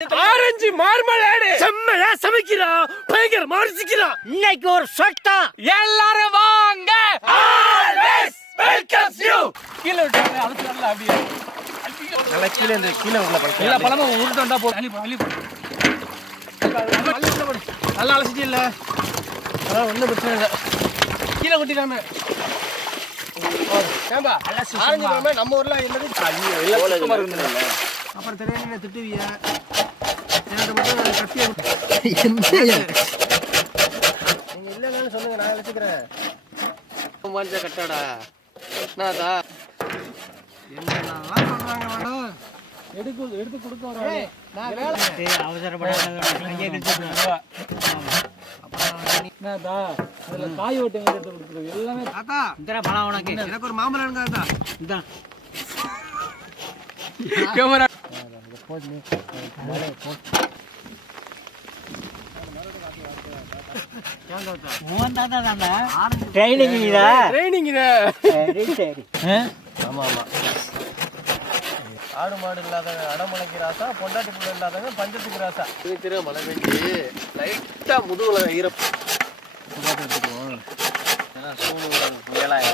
Orange மார்மலேடு செம்மையா சமைக்கிறான், பயங்கரமா ருசிக்கிறான். இன்னைக்கு ஒரு சொட்டா. எல்லாரும் வாங்க. Always welcomes you. கீழ விட்டுறேன், அழுத்து வரல அப்படியே. நல்லா கீழ இந்த கீழ உள்ள பழம். எல்லா பழமும் உருட்டு வந்தா போ. அள்ளி அள்ளி நல்லா அலசிட்டு இல்ல. அதான் ஒண்ணும் பிரச்சனை இல்ல. கீழ கொட்டிடாம. ஏம்பா ஆரஞ்சு பழமே நம்ம ஊர்ல என்னது எல்லாம் சுத்தமா இருக்குல்ல. அப்புறம் தெரியாம திட்டுவியா? எனக்கு மட்டும் கத்திய நீங்க இல்லன்னு சொல்லுங்க, நான் அழைச்சிக்கிறேன். மஞ்ச கட்டாடா என்னதா என்னெல்லாம் சொல்றாங்க மேடம். எடுத்து கொடுக்க வரானே. நான் வேலை அவசரப்படாத என்னதா அதுல காய் ஓட்டுங்க எடுத்து கொடுத்துருங்க எல்லாமே. தாத்தா இந்த பழம் உனக்கு. எனக்கு ஒரு மாம்பழம் எடுங்க தாத்தா. இதான் கேமரா ட்ரைனிங் சரி. ஆமா ஆமா. ஆடு மாடு இல்லாத அடமலைக்கு ராசா, பொண்டாட்டி புள்ள இல்லாதவங்க பஞ்சத்துக்கு ராசா. திரு மழை பெஞ்சு லைட்டா முதுகுல ஈரப்பு புயலாயா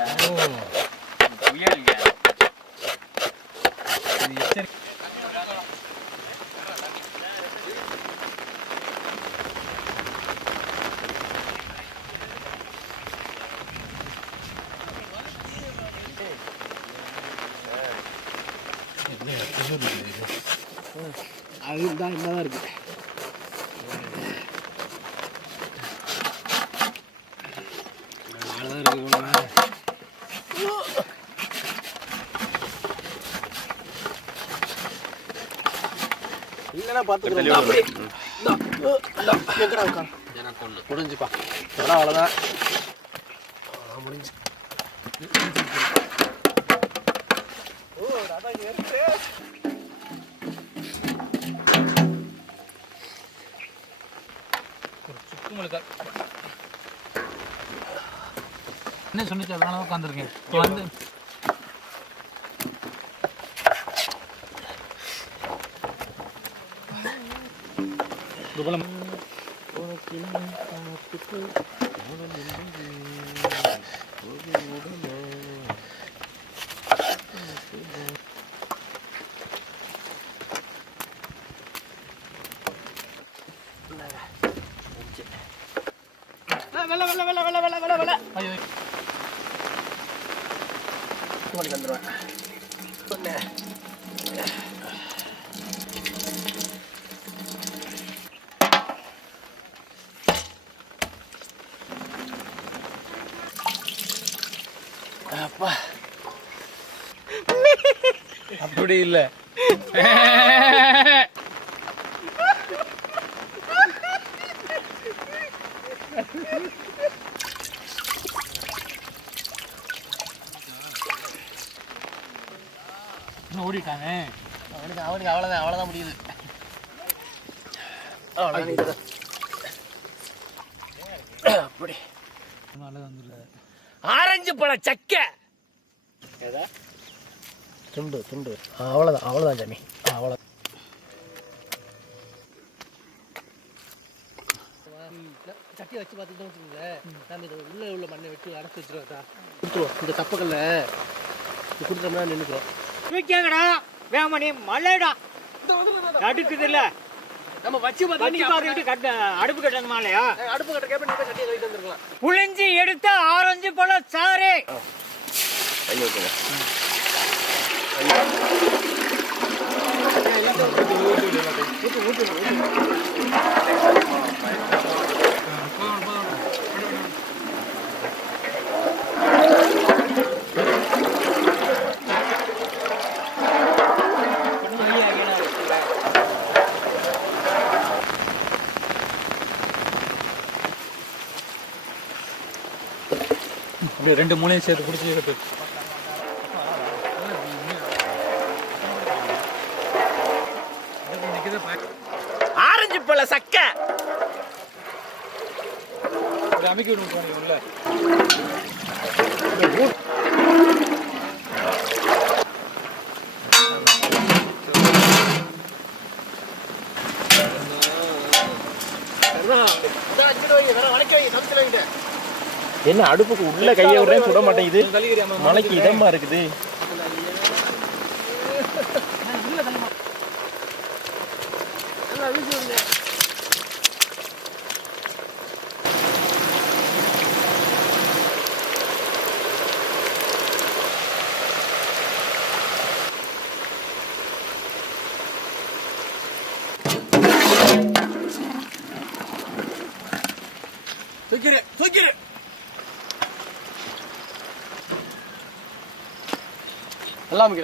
புயல். அதுதான் என்னதான் இருக்கு. இல்லைன்னா பார்த்துக்கலாம். முடிஞ்சுப்பா அவ்வளோதான் முடிஞ்சு. என்ன சொன்னிச்சு அதனால உட்காந்துருக்கேன் வந்து. அப்பா அப்படி இல்ல. ஓடிட்டாங்க அவனுக்கு அவ்வளவுதான் முடியுது. அப்படி ஆரஞ்சு பழ சக்கை துண்டு துண்டு அவ்வளவுதான் சாமி. அவ்வளோ சட்டியை வச்சு பார்த்துட்டு வச்சுக்கோங்க. நம்ம இதை உள்ள மண்ணை வெட்டி அடைச்சி வச்சிருவோம். கொடுத்துருவோம் இந்த தப்பக்கல்ல கொடுத்தோம்னா நின்றுக்கிறோம். வேமணி மழைடா அடுக்குது இல்ல. நம்ம வச்சு பார்த்து அடுப்பு கட்டணுமா இல்லையா? அடுப்பு கட்ட கேப்ப நீங்க சட்டியை கழிட்டு வந்துருக்கலாம். புளிஞ்சி எடுத்த ஆரஞ்சு பழ சாறு. அப்படியே ரெண்டு மூணையும் சேர்த்து குடிச்சு ஆரஞ்சு பழ சக்கை அமைக்க விடுவோம் உள்ள. என்ன அடுப்புக்கு உள்ள கையை விட சுட மாட்டேங்குது, மலைக்கு இதமா இருக்குது.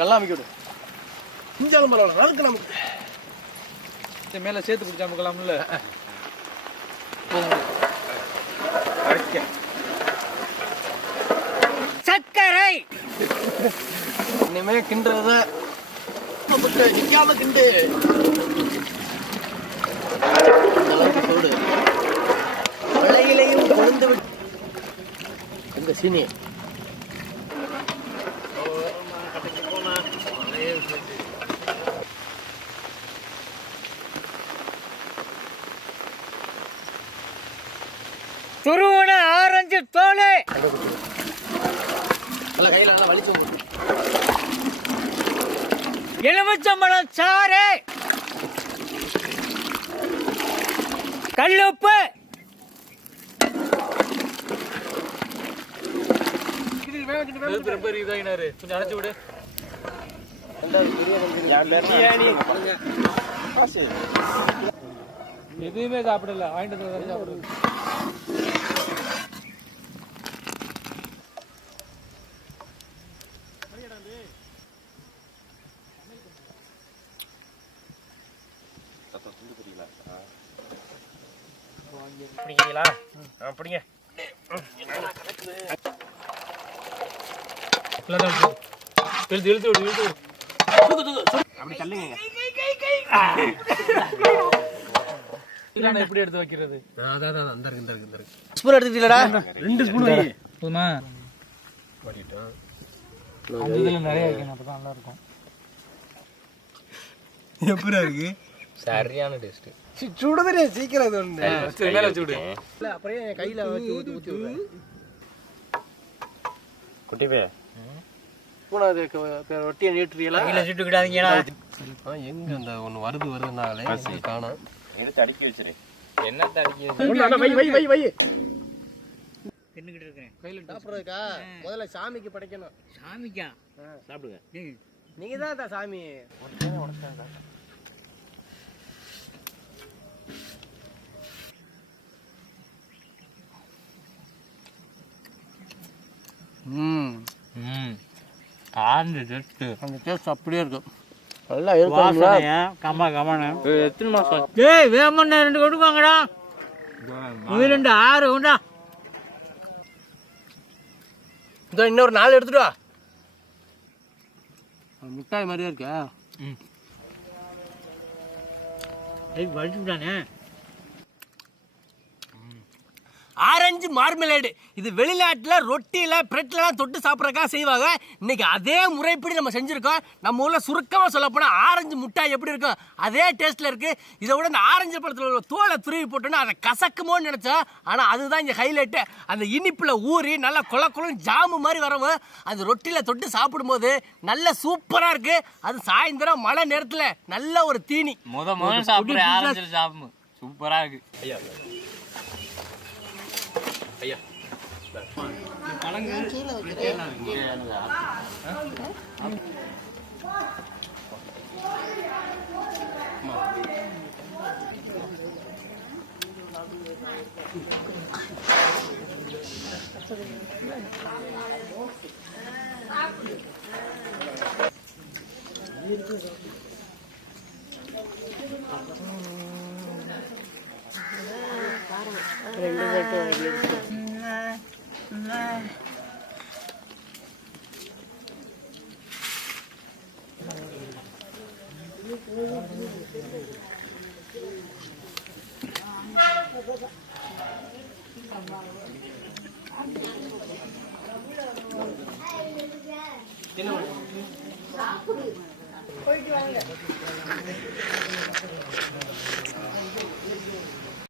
நல்லா அமைக்க விடு. இஞ்சாலும் பரவாயில்ல, நறுக்கு நமக்கு மேல சேர்த்து பிடிச்சா முக்கலாம்ல. சர்க்கரை இனிமே கிண்டுறத நிக்காம கிண்டு. சோடு மழையிலையும் கொழுந்து இந்த சீனி துருவன ஆரஞ்சு தோலை கையில நல்லா வலிச்சு எலுமிச்சம்பழம் சாறு கல்லுப்பு கொஞ்சம் அடைச்சு விடு. எதுவுமே சாப்பிடல, வாங்கிட்டு வந்து சாப்பிடுறது. பிடிக்கிறீங்களா? பிடிங்க. இழுத்து இழுத்து விடு, இழுத்து விடு. அப்படி தள்ளுங்க. எப்படி எடுத்து வைக்கிறது? ஸ்பூன் எடுத்துட்டீங்களா? 2 ஸ்பூன் வை. போதுமா? அந்த இதுல நிறைய வைக்கணும், அப்பதான் நல்லா இருக்கும். எப்படி இருக்கு? சரியான டேஸ்ட். சுடுதே சீக்கிரம் இது ஒண்ணு. மேல வச்சு விடு. இல்ல அப்படியே கையில வச்சு ஊத்தி ஊத்தி விடு. குட்டிவே. போனது ரொட்டியை நீட்டுறீங்களா? கையில சுட்டுக்கிட்டாதீங்கடா. எங்க அந்த ஒன்னு வருதுனாலே காணோம். எடுத்து அடுக்கி வச்சிரு. என்னத்த அடுக்கி வச்சிரு? வை. தின்னுக்கிட்டு இருக்கேன். கையில சாப்பிடுறதுக்கா? முதல்ல சாமிக்கு படைக்கணும். சாமிக்கா? சாப்பிடுங்க. நீங்க தான் சாமி. ஆண்டு டேஸ்ட். அந்த டேஸ்ட் அப்படியே இருக்கும். நல்லா இருக்கும். கம்மா கம்மான. எத்தனை மாசம்? ஏய் வேமண்ணா 2 கொடுப்பாங்கடா. இது 2 6 உண்டா. இதோ இன்னொரு 4 எடுத்துட்டு வா. மிட்டாய் மாதிரியே இருக்கா? ஏய் வலிச்சுட்டானே. ஆரஞ்சு மார்மெலேடு. இது வெளிநாட்டுல ரொட்டியில பிரெட்லாம் தொட்டு சாப்பிட்றக்கா செய்வாங்க. இன்னைக்கு அதே முறைப்படி நம்ம செஞ்சிருக்கோம். நம்ம ஊர்ல சுருக்கமா சொல்ல போனா ஆரஞ்சு முட்டாய் எப்படி இருக்கும் அதே டேஸ்ட்ல இருக்கு. இதை விட இந்த ஆரஞ்சு பழத்துல உள்ள தோலை துருவி போட்டோன்னா அதை கசக்குமோன்னு நினைச்சோம். ஆனா அதுதான் இங்க ஹைலைட்டு. அந்த இனிப்புல ஊறி நல்லா குளம் ஜாமு மாதிரி வரவும் அந்த ரொட்டியில தொட்டு சாப்பிடும்போது நல்ல சூப்பரா இருக்கு. அது சாயந்தரம் மழை நேரத்துல நல்ல ஒரு தீனி. முதல்ல சாப்பிடு. ஆரஞ்சு சாப்பிடு. சூப்பரா இருக்கு. ஐயா என்ன